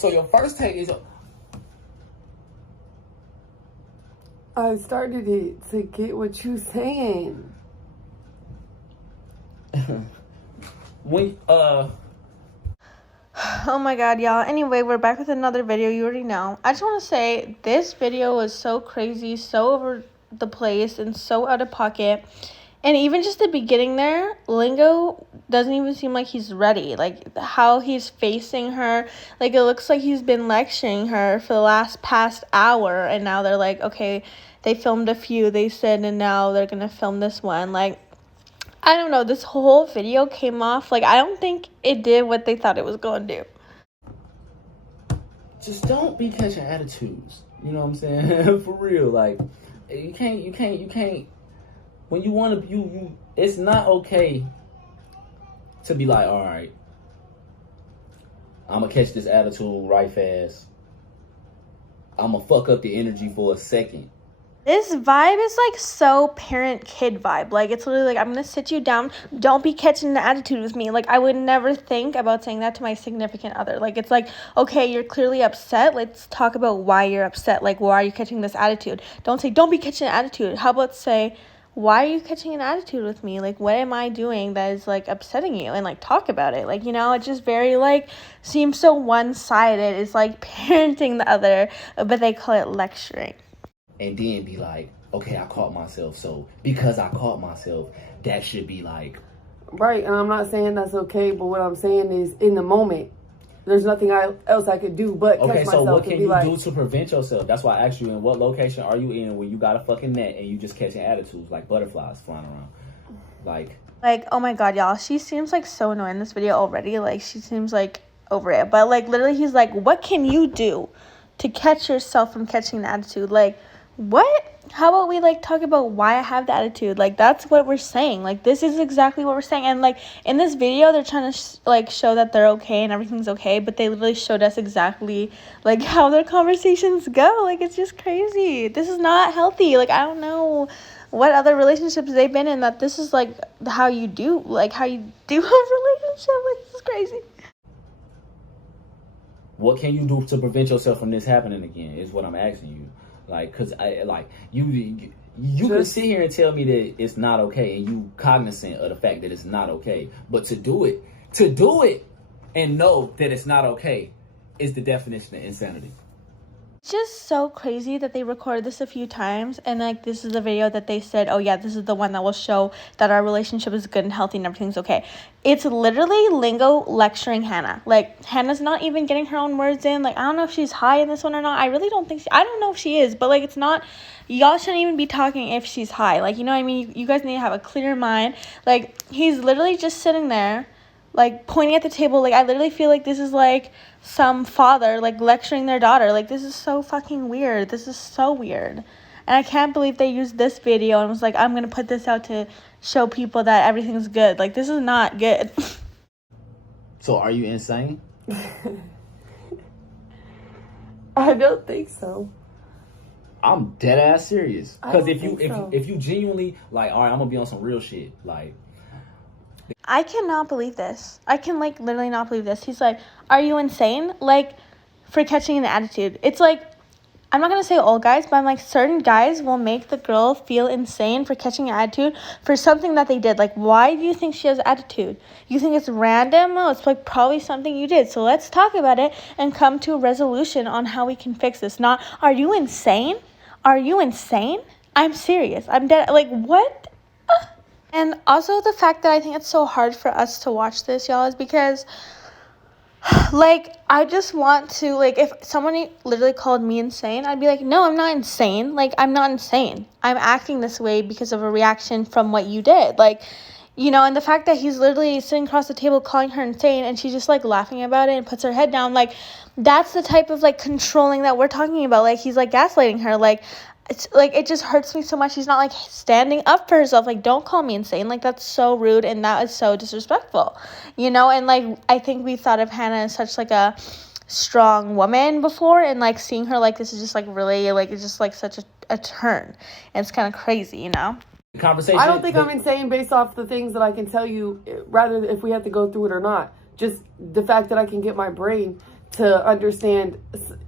So your first take is I started it to get what you saying. when Oh my god, y'all. Anyway, we're back with another video. You already know. I just want to say this video was so crazy, so over the place, and so out of pocket. And even just the beginning there, Lingo doesn't even seem like he's ready. Like, how he's facing her. Like, it looks like he's been lecturing her for the past hour. And now they're like, okay, they filmed a few, they said, and now they're going to film this one. Like, I don't know. This whole video came off, like, I don't think it did what they thought it was going to do. just don't be catching attitudes. You know what I'm saying? For real. Like, you can't. When you want to, you, it's not okay to be like, all right, I'm going to catch this attitude right fast. I'm going to fuck up the energy for a second. This vibe is like so parent-kid vibe. Like, it's literally like, I'm going to sit you down. Don't be catching the attitude with me. Like, I would never think about saying that to my significant other. Like, it's like, okay, you're clearly upset. Let's talk about why you're upset. Like, why are you catching this attitude? Don't say, don't be catching an attitude. How about say, why are you catching an attitude with me? Like, what am I doing that is, like, upsetting you? And, like, talk about it. Like, you know, it just very, like, seems so one-sided. It's, like, parenting the other, but they call it lecturing. And then be like, okay, I caught myself. So because I caught myself, that should be like... Right, and I'm not saying that's okay, but what I'm saying is in the moment, there's nothing else I could do but catch myself. Okay, so what can you like, do to prevent yourself? That's why I asked you, in what location are you in when you got a fucking net and you just catching attitudes like butterflies flying around? Like, oh my god, y'all. She seems like so annoying in this video already. Like, she seems like over it. But, like, literally, he's like, what can you do to catch yourself from catching the attitude? Like, what? How about we, like, talk about why I have the attitude? Like, that's what we're saying. Like, this is exactly what we're saying. And, like, in this video, they're trying to, show that they're okay and everything's okay. But they literally showed us exactly, like, how their conversations go. Like, it's just crazy. This is not healthy. Like, I don't know what other relationships they've been in that this is, like, how you do a relationship. Like, this is crazy. what can you do to prevent yourself from this happening again is what I'm asking you. Like, because you can sit here and tell me that it's not okay and you cognizant of the fact that it's not okay. But to do it and know that it's not okay is the definition of insanity. It's just so crazy that they recorded this a few times and, like, this is the video that they said, oh yeah, this is the one that will show that our relationship is good and healthy and everything's okay. It's literally Lingo lecturing Hanna. Like, Hannah's not even getting her own words in. Like, I don't know if she's high in this one or not. I really don't think I don't know if she is, but, like, it's not, y'all shouldn't even be talking if she's high. Like, you know what I mean? You guys need to have a clear mind. Like, he's literally just sitting there, like, pointing at the table. Like, I literally feel like this is, like, some father, like, lecturing their daughter. Like, this is so fucking weird. This is so weird. And I can't believe they used this video and was like, I'm going to put this out to show people that everything's good. Like, this is not good. So are you insane? I don't think so. I'm dead ass serious. Because so. if you genuinely, like, all right, I'm going to be on some real shit. Like, I cannot believe this. I can, like, literally not believe this. He's like, are you insane? Like, for catching an attitude. It's like, I'm not going to say all guys, but I'm like, certain guys will make the girl feel insane for catching an attitude for something that they did. Like, why do you think she has attitude? You think it's random? No, it's, like, probably something you did. So let's talk about it and come to a resolution on how we can fix this. Not, are you insane? Are you insane? I'm serious. I'm dead. Like, what? And also the fact that I think it's so hard for us to watch this, y'all, is because, like, I just want to, like, if someone literally called me insane, I'd be like, no, I'm not insane. Like, I'm not insane. I'm acting this way because of a reaction from what you did. Like, you know, and the fact that he's literally sitting across the table calling her insane and she's just, like, laughing about it and puts her head down, like, that's the type of, like, controlling that we're talking about. Like, he's, like, gaslighting her. Like, it's like, it just hurts me so much. She's not, like, standing up for herself. Like, don't call me insane. Like, that's so rude and that is so disrespectful, you know? And, like, I think we thought of Hanna as such, like, a strong woman before, and, like, seeing her like this is just, like, really, like, it's just, like, such a turn. And it's kind of crazy, you know? Conversation. I don't think I'm insane based off the things that I can tell you, rather if we have to go through it or not. Just the fact that I can get my brain to understand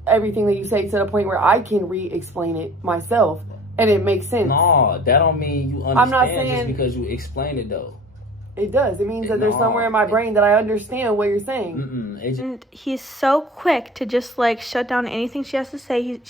everything that you say to the point where I can re-explain it myself and it makes sense. No, that don't mean you understand. I'm not saying just because you explain it though. It does. It means that there's somewhere in my brain that I understand what you're saying. And he's so quick to just like shut down anything she has to say.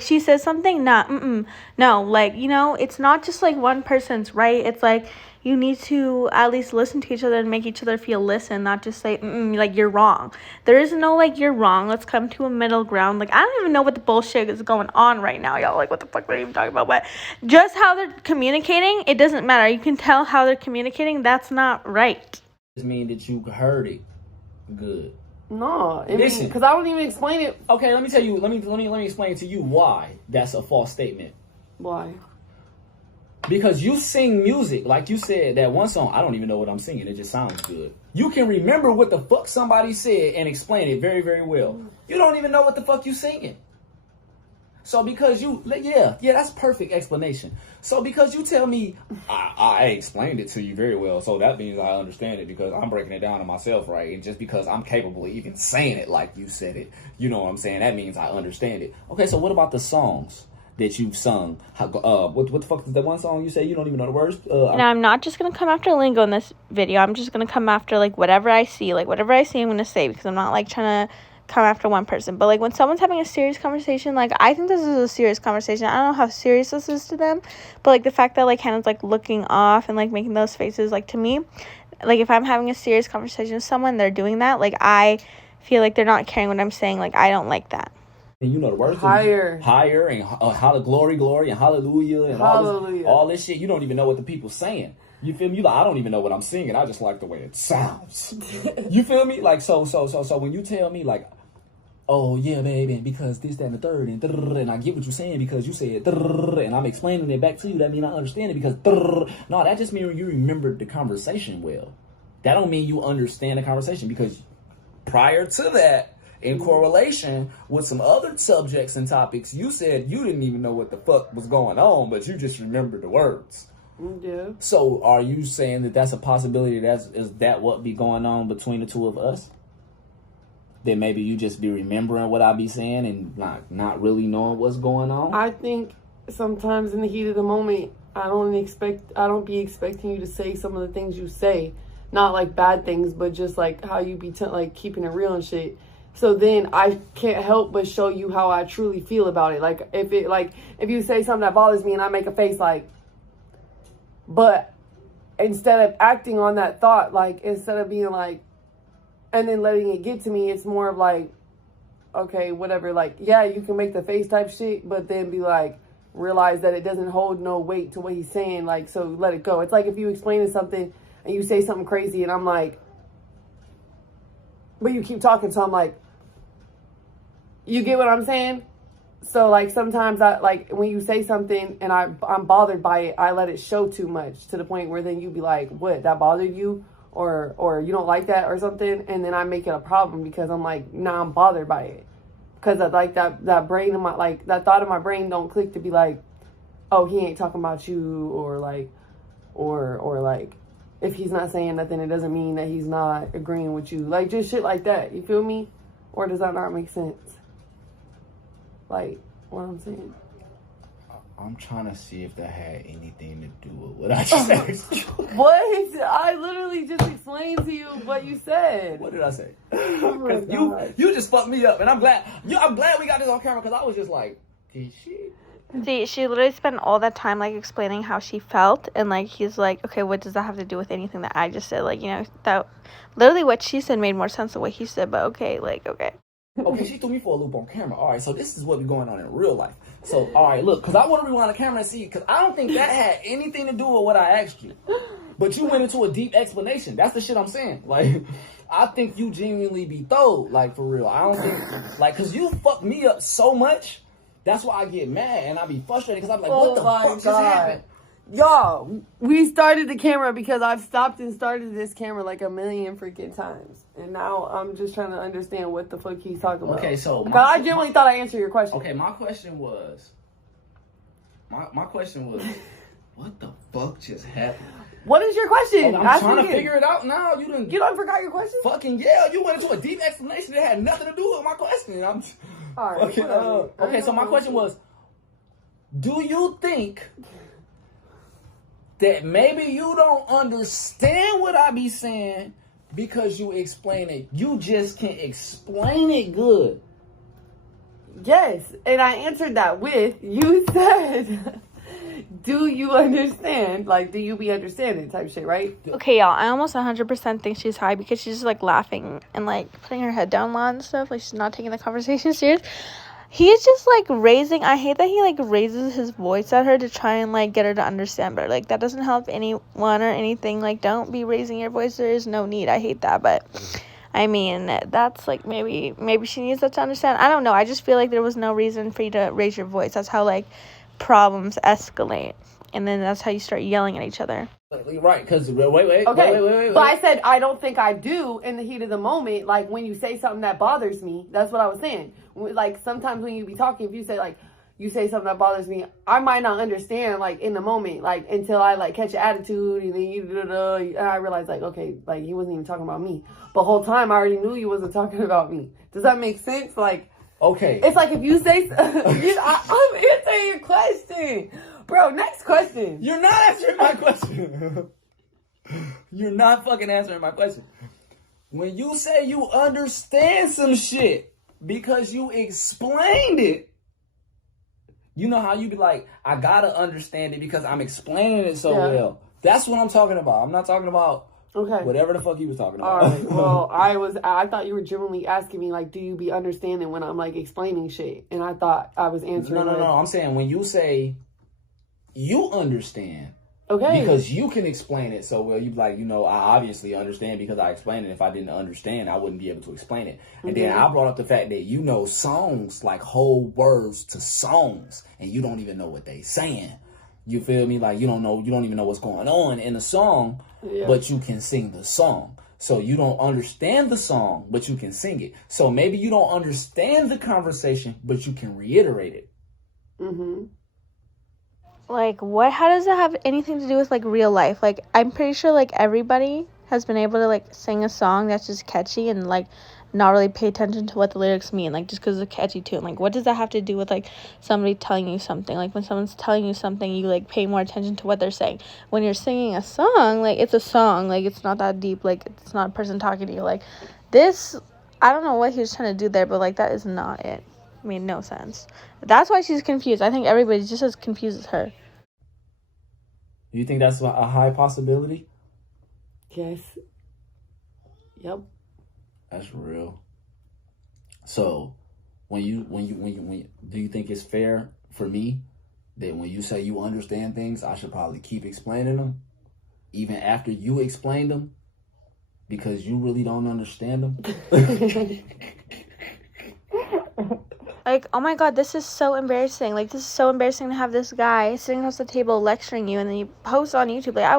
She says something, no, like, you know, it's not just like one person's right. It's like you need to at least listen to each other and make each other feel listened, not just say like you're wrong. There is no like you're wrong. Let's come to a middle ground. Like I don't even know what the bullshit is going on right now, y'all. Like what the fuck are you even talking about? But just how they're communicating, it doesn't matter. You can tell how they're communicating. That's not right. It mean that you heard it good. No, listen, because I don't even explain it. Okay, let me tell you. Let me explain to you why that's a false statement. Why? Because you sing music, like you said, that one song, I don't even know what I'm singing. It just sounds good. You can remember what the fuck somebody said and explain it very, very well. You don't even know what the fuck you singing. So because that's perfect explanation. So because you tell me, I explained it to you very well, so that means I understand it because I'm breaking it down to myself, right? And just because I'm capable of even saying it like you said it, you know what I'm saying? That means I understand it. Okay, so what about the songs that you've sung? What the fuck is that one song you say you don't even know the words? Now, I'm not just going to come after Lingo in this video. I'm just going to come after, like, whatever I see. Like, whatever I see, I'm going to say because I'm not, like, trying to come after one person. But, like, when someone's having a serious conversation, like, I think this is a serious conversation. I don't know how serious this is to them. But, like, the fact that, like, Hannah's, like, looking off and, like, making those faces, like, to me, like, if I'm having a serious conversation with someone, they're doing that. Like, I feel like they're not caring what I'm saying. Like, I don't like that. And you know the words. Higher and glory and hallelujah and all this shit. You don't even know what the people's saying. You feel me? You like, I don't even know what I'm singing. I just like the way it sounds. You feel me? Like so when you tell me like, oh yeah, baby, because this, that, and the third, and I get what you're saying because you said and I'm explaining it back to you. That means I understand it because no, that just means you remembered the conversation well. That don't mean you understand the conversation because prior to that, in correlation with some other subjects and topics, you said you didn't even know what the fuck was going on, but you just remembered the words. Yeah. So are you saying that that's a possibility? Is that what be going on between the two of us? That maybe you just be remembering what I be saying and not really knowing what's going on? I think sometimes in the heat of the moment, I don't be expecting you to say some of the things you say. Not like bad things, but just like how you be like keeping it real and shit. So then I can't help but show you how I truly feel about it. Like if you say something that bothers me and I make a face like, but instead of acting on that thought, like instead of being like, and then letting it get to me, it's more of like, okay, whatever. Like, yeah, you can make the face type shit, but then be like, realize that it doesn't hold no weight to what he's saying. Like, so let it go. It's like if you explain something and you say something crazy and I'm like, but you keep talking, so I'm like, you get what I'm saying? So, like, sometimes I, like, when you say something and I'm bothered by it, I let it show too much to the point where then you be like, what, that bothered you? Or you don't like that or something? And then I make it a problem because I'm like, nah, I'm bothered by it. Because, like, that brain in my, like, that thought in my brain don't click to be like, oh, he ain't talking about you, or, like, if he's not saying nothing, it doesn't mean that he's not agreeing with you. Like, just shit like that. You feel me? Or does that not make sense? Like, what I'm saying? I'm trying to see if that had anything to do with what I just said. What? I literally just explained to you what you said. What did I say? Oh you just fucked me up, and I'm glad we got this on camera because I was just like, did she? See, she literally spent all that time, like, explaining how she felt, and, like, he's like, okay, what does that have to do with anything that I just said? Like, you know, that, literally what she said made more sense than what he said, but okay, like, okay. Okay, she threw me for a loop on camera. All right, so this is what be going on in real life. So, all right, look, because I want to rewind the camera and see, because I don't think that had anything to do with what I asked you. But you went into a deep explanation. That's the shit I'm saying. Like, I think you genuinely be throwed, like, for real. I don't think, like, because you fucked me up so much. That's why I get mad and I be frustrated because I'm like, what the fuck just happened? Y'all, we started the camera because I've stopped and started this camera like a million freaking times. And now I'm just trying to understand what the fuck he's talking about. Okay, so... Because I genuinely thought I answered your question. Okay, my question was... My question was, what the fuck just happened? What is your question? I'm trying to figure it out now. You don't forgot your question? Fucking yeah, you went into a deep explanation that had nothing to do with my question. I'm all right, fucking okay, so my question was, do you think that maybe you don't understand what I be saying because you explain it? You just can't explain it good. Yes, and I answered that with, you said, do you understand? Like, do you be understanding type shit, right? Okay, y'all, I almost 100% think she's high because she's just, like, laughing and, like, putting her head down a lot and stuff. Like, she's not taking the conversation serious. He's just, like, I hate that he, like, raises his voice at her to try and, like, get her to understand better. Like, that doesn't help anyone or anything. Like, don't be raising your voice. There is no need. I hate that, but I mean, that's, like, maybe she needs that to understand. I don't know. I just feel like there was no reason for you to raise your voice. That's how, like, problems escalate. And then that's how you start yelling at each other. Right, because wait. But I said, I don't think I do in the heat of the moment. Like, when you say something that bothers me, that's what I was saying. Like, sometimes when you be talking, if you say, like, you say something that bothers me, I might not understand, like, in the moment, like, until I, like, catch your attitude, and then and I realize, like, okay, like, you wasn't even talking about me. But the whole time, I already knew you wasn't talking about me. Does that make sense? Like, okay. It's like if you say, I'm answering your question. Bro, next question. You're not answering my question. You're not fucking answering my question. When you say you understand some shit because you explained it, you know how you be like, I gotta understand it because I'm explaining it so well. That's what I'm talking about. I'm not talking about whatever the fuck you was talking about. All right. Well, I thought you were genuinely asking me, like, do you be understanding when I'm, like, explaining shit? And I thought I was answering. No. I'm saying when you say you understand. Okay. Because you can explain it so well. You be like, you know, I obviously understand because I explained it. If I didn't understand, I wouldn't be able to explain it. And then I brought up the fact that you know songs, like whole words to songs, and you don't even know what they saying. You feel me? Like you don't even know what's going on in the song, but you can sing the song. So you don't understand the song, but you can sing it. So maybe you don't understand the conversation, but you can reiterate it. Mm-hmm. Like, what? How does that have anything to do with, like, real life? Like, I'm pretty sure, like, everybody has been able to, like, sing a song that's just catchy and, like, not really pay attention to what the lyrics mean, like, just because it's a catchy tune. Like, what does that have to do with, like, somebody telling you something? Like, when someone's telling you something, you, like, pay more attention to what they're saying. When you're singing a song, like, it's a song. Like, it's not that deep. Like, it's not a person talking to you. Like, this, I don't know what he was trying to do there, but, like, that is not it. It made no sense. That's why she's confused. I think everybody's just as confused as her. Do you think that's a high possibility? Yes. Yep. That's real. So, when you do you think it's fair for me that when you say you understand things, I should probably keep explaining them, even after you explain them, because you really don't understand them? Like, oh my god, this is so embarrassing. Like, this is so embarrassing to have this guy sitting across the table lecturing you, and then you post on YouTube. Like, I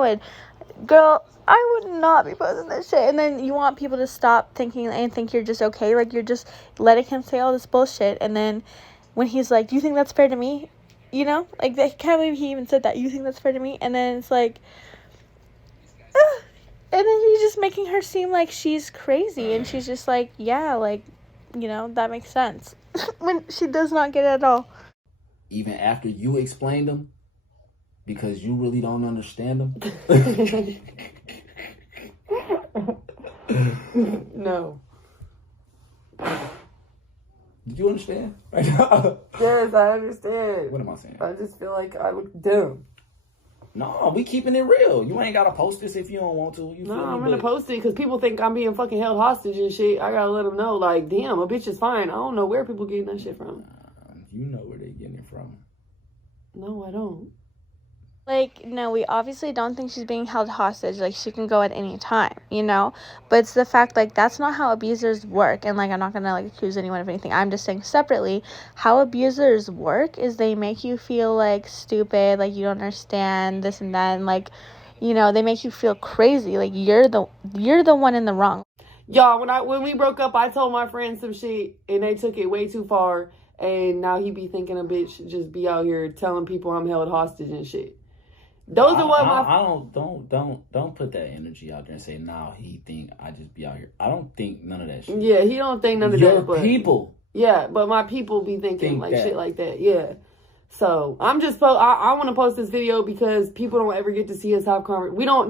would not be posting this shit. And then you want people to stop thinking and think you're just okay. Like, you're just letting him say all this bullshit. And then when he's like, do you think that's fair to me? You know? Like, I can't believe he even said that. You think that's fair to me? And then it's like, and then he's just making her seem like she's crazy. And she's just like, yeah, like, you know, that makes sense. When she does not get it at all. Even after you explained them? Because you really don't understand them? No. Did you understand? Right now? Yes, I understand. What am I saying? I just feel like I look dumb. No, we keeping it real. You ain't gotta post this if you don't want to. No, I'm gonna post it because people think I'm being fucking held hostage and shit. I gotta let them know, like, damn, a bitch is fine. I don't know where people getting that shit from. You know where they getting it from. No, I don't. Like, no, we obviously don't think she's being held hostage. Like, she can go at any time, you know? But it's the fact, like, that's not how abusers work. And, like, I'm not gonna, like, accuse anyone of anything. I'm just saying separately, how abusers work is they make you feel, like, stupid, like, you don't understand this and that. And, like, you know, they make you feel crazy. Like, you're the one in the wrong. Y'all, when we broke up, I told my friends some shit, and they took it way too far. And now he be thinking a bitch just be out here telling people I'm held hostage and shit. Those are what my... don't put that energy out there and say, nah, he think I just be out here. I don't think none of that shit. Yeah, he don't think none of Your that. But people. Yeah, but my people be thinking like that. Shit like that. Yeah. So I'm just I want to post this video because people don't ever get to see us have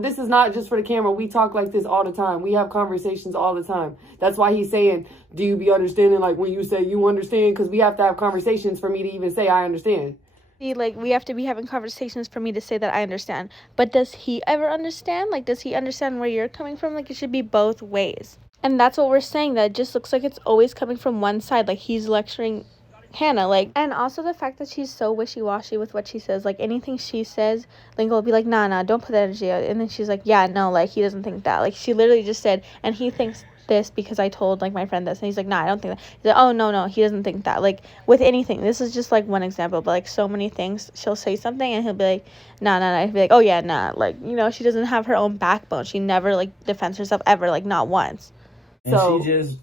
this is not just for the camera. We talk like this all the time. We have conversations all the time. That's why he's saying, do you be understanding? Like when you say you understand, because we have to have conversations for me to even say I understand. Like we have to be having conversations for me to say that I understand. But does he ever understand? Like, does he understand where you're coming from? Like, it should be both ways. And that's what we're saying, that it just looks like it's always coming from one side. Like he's lecturing Hannah, like, and also the fact that she's so wishy-washy with what she says. Like anything she says, Lingo will be like, nah, don't put that energy out. And then she's like, yeah, no, like he doesn't think that. Like she literally just said, and he thinks this because I told like my friend this, and he's like, nah, I don't think that. He's like, oh no, he doesn't think that. Like with anything, this is just like one example, but like so many things, she'll say something and he'll be like, nah. He'll be like, oh yeah, nah. Like, you know, she doesn't have her own backbone. She never like defends herself ever, like not once. And so she just,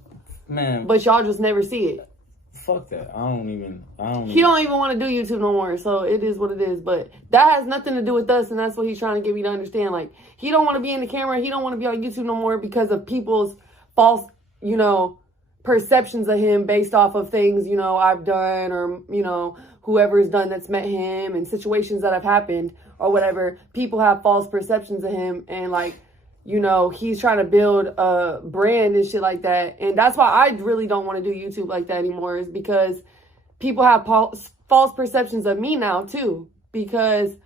man. But y'all just never see it. Fuck that. I don't even. He don't even want to do YouTube no more. So it is what it is. But that has nothing to do with us. And that's what he's trying to get me to understand. Like, he don't want to be in the camera. He don't want to be on YouTube no more because of people's false, you know, perceptions of him based off of things, you know, I've done or, you know, whoever's done that's met him and situations that have happened or whatever. People have false perceptions of him. And like, you know, he's trying to build a brand and shit like that. And that's why I really don't want to do YouTube like that anymore, is because people have false perceptions of me now, too. Because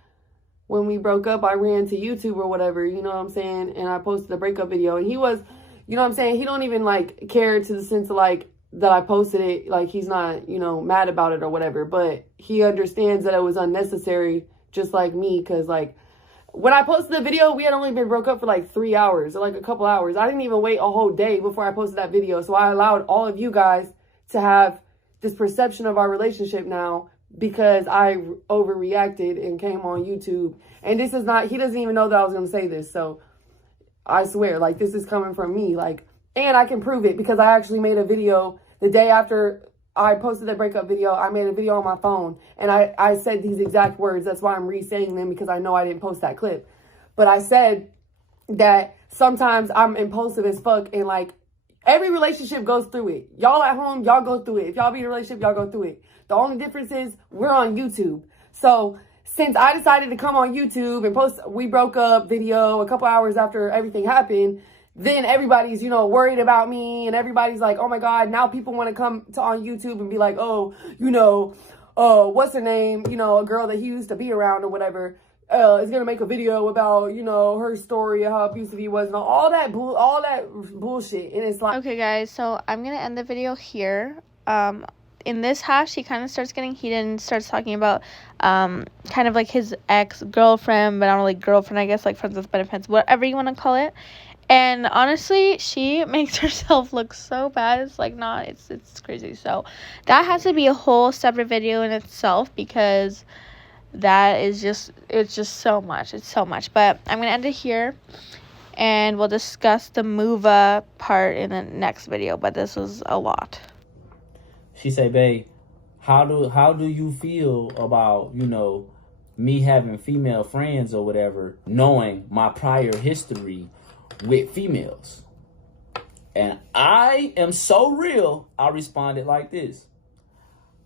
when we broke up, I ran to YouTube or whatever, you know what I'm saying? And I posted a breakup video. And he was, you know what I'm saying? He don't even, like, care to the sense of, like, that I posted it. Like, he's not, you know, mad about it or whatever. But he understands that it was unnecessary, just like me, because, like, when I posted the video, we had only been broke up for like 3 hours or like a couple hours. I didn't even wait a whole day before I posted that video. So I allowed all of you guys to have this perception of our relationship now because I overreacted and came on YouTube. And this is not, he doesn't even know that I was going to say this. So I swear, like, this is coming from me. Like, and I can prove it because I actually made a video the day after I posted that breakup video. I made a video on my phone and I said these exact words. That's why I'm re-saying them, because I know I didn't post that clip. But I said that sometimes I'm impulsive as fuck, and like every relationship goes through it. Y'all at home, y'all go through it. If y'all be in a relationship, y'all go through it. The only difference is we're on YouTube. So since I decided to come on YouTube and post we broke up video a couple hours after everything happened, then everybody's, you know, worried about me, and everybody's like, oh my God, now people want to come to on YouTube and be like, oh, you know, what's her name? You know, a girl that he used to be around or whatever, is going to make a video about, you know, her story and how abusive he was and all that bullshit. And it's like, okay guys, so I'm going to end the video here. In this half, she kind of starts getting heated and starts talking about kind of like his ex-girlfriend, but not really girlfriend, I guess, like friends with benefits, whatever you want to call it. And honestly, she makes herself look so bad. It's like not, it's crazy. So that has to be a whole separate video in itself, because that is just, it's just so much. It's so much. But I'm going to end it here, and we'll discuss the move-up part in the next video. But this was a lot. She said, babe, how do you feel about, you know, me having female friends or whatever, knowing my prior history with females? And I am so real, I responded like this: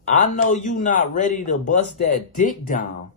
I know you not ready to bust that dick down,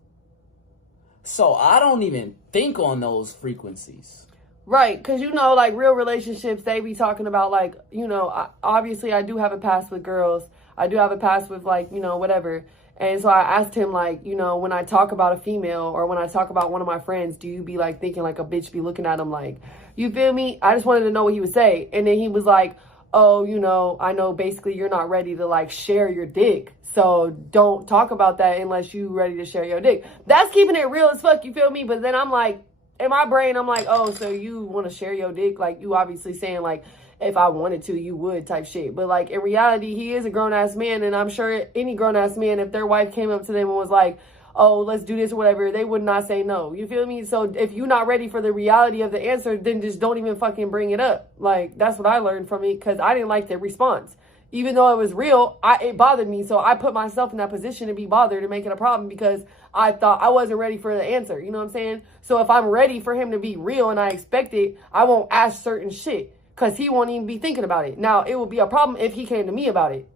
so I don't even think on those frequencies. right, because, you know, like real relationships, they be talking about, like, you know, obviously I do have a past with girls. I do have a past with, like, you know, whatever. And so I asked him, like, you know, when I talk about a female or when I talk about one of my friends, do you be, like, thinking like a bitch be looking at him like, you feel me? I just wanted to know what he would say. And then he was like, oh, you know, I know basically you're not ready to, like, share your dick. So don't talk about that unless you ready to share your dick. That's keeping it real as fuck, you feel me? But then I'm like, in my brain, I'm like, oh, so you want to share your dick? Like, you obviously saying, like, if I wanted to, you would type shit. But, like, in reality, he is a grown-ass man. And I'm sure any grown-ass man, if their wife came up to them and was like, oh, let's do this or whatever, they would not say no. You feel me? So if you're not ready for the reality of the answer, then just don't even fucking bring it up. Like, that's what I learned from it, because I didn't like the response. even though it was real, it bothered me. So I put myself in that position to be bothered and make it a problem because I thought I wasn't ready for the answer. You know what I'm saying? So if I'm ready for him to be real and I expect it, I won't ask certain shit because he won't even be thinking about it. Now, it would be a problem if he came to me about it.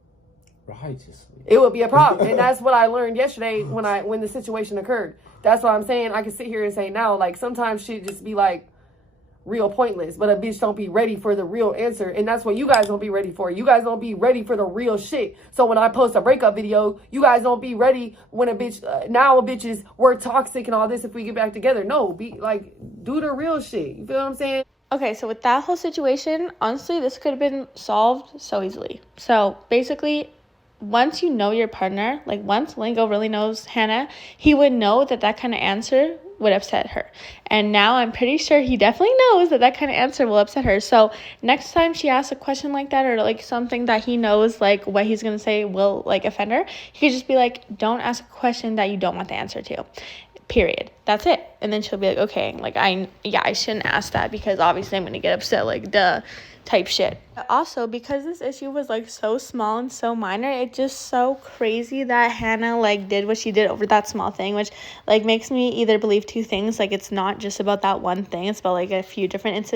Righteously. It would be a problem. And that's what I learned yesterday when the situation occurred. That's what I'm saying. I can sit here and say now, like, sometimes shit just be like real pointless, but a bitch don't be ready for the real answer. And that's what you guys don't be ready for. You guys don't be ready for the real shit. So when I post a breakup video, you guys don't be ready when a bitch, now a bitch is, we're toxic and all this if we get back together. No, be like, do the real shit. You feel what I'm saying? Okay, so with that whole situation, honestly, this could have been solved so easily. So basically, once you know your partner, like once Lingo really knows Hannah, he would know that that kind of answer would upset her. And now I'm pretty sure he definitely knows that that kind of answer will upset her. So next time she asks a question like that, or like something that he knows like what he's going to say will like offend her, he could just be like, don't ask a question that you don't want the answer to. Period. That's it. And then she'll be like, okay, like I shouldn't ask that because obviously I'm going to get upset, like duh, type shit. Also, because this issue was like so small and so minor, it's just so crazy that Hannah like did what she did over that small thing, which like makes me either believe two things, like it's not just about that one thing, it's about like a few different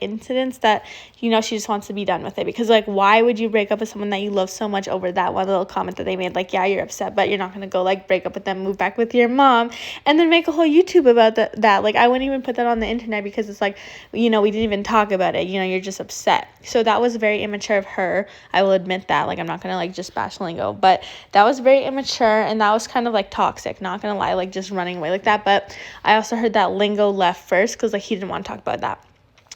incidents that, you know, she just wants to be done with it. Because like, why would you break up with someone that you love so much over that one little comment that they made? Like, yeah, you're upset, but you're not gonna go like break up with them, move back with your mom, and then make a whole YouTube about that. Like, I wouldn't even put that on the internet because it's like, you know, we didn't even talk about it, you know, you're just upset. So that was very immature of her. I will admit that. Like, I'm not gonna like just bash Lingo, but that was very immature, and that was kind of like toxic, not gonna lie, like just running away like that. But I also heard that Lingo left first because like he didn't want to talk about that.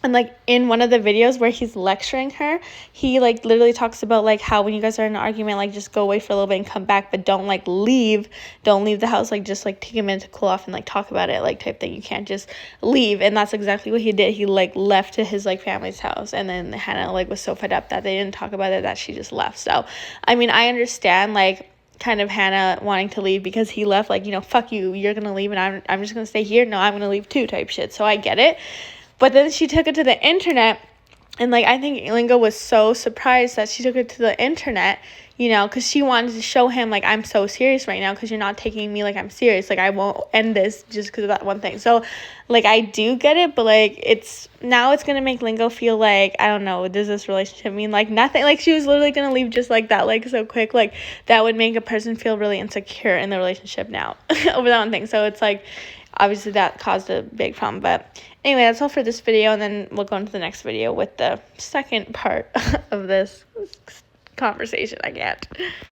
And like in one of the videos where he's lecturing her, he like literally talks about like how when you guys are in an argument, like just go away for a little bit and come back, but don't like leave the house, like just like take a minute to cool off and like talk about it, like type thing. You can't just leave. And that's exactly what he did. He like left to his like family's house, and then Hannah like was so fed up that they didn't talk about it that she just left. So I mean, I understand like kind of Hannah wanting to leave because he left, like, you know, fuck you, you're gonna leave and I'm just gonna stay here, no, I'm gonna leave too type shit. So I get it. But then she took it to the internet, and like I think Lingo was so surprised that she took it to the internet, you know, because she wanted to show him like, I'm so serious right now because you're not taking me like I'm serious, like I won't end this just because of that one thing. So like I do get it, but like it's gonna make Lingo feel like, I don't know, does this relationship mean like nothing? Like she was literally gonna leave just like that, like so quick. Like that would make a person feel really insecure in the relationship now over that one thing. So it's like obviously that caused a big problem. But anyway, that's all for this video, and then we'll go into the next video with the second part of this conversation. I can't.